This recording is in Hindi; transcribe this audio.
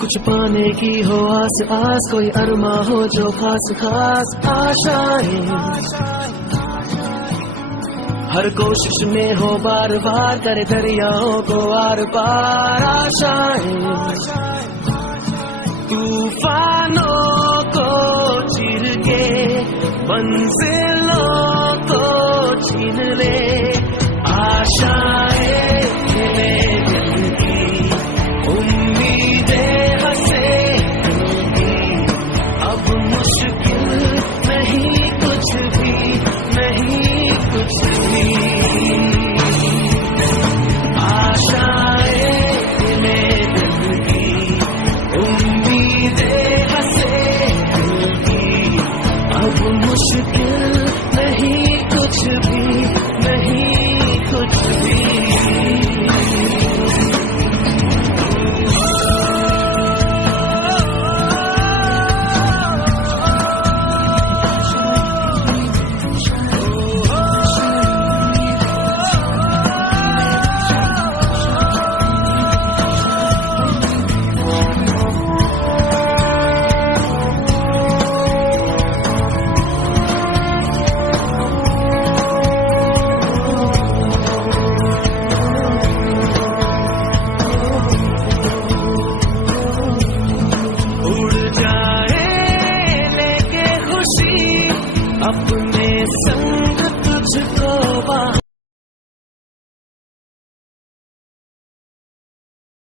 कुछ पाने की हो आस आस, कोई अरमा हो जो खास खास आशाएं, हर कोशिश में हो बार बार करे दरियाओं को आर पार आशाएं, तूफानों को चीर के मंजिलों को छीन ले आशाएं।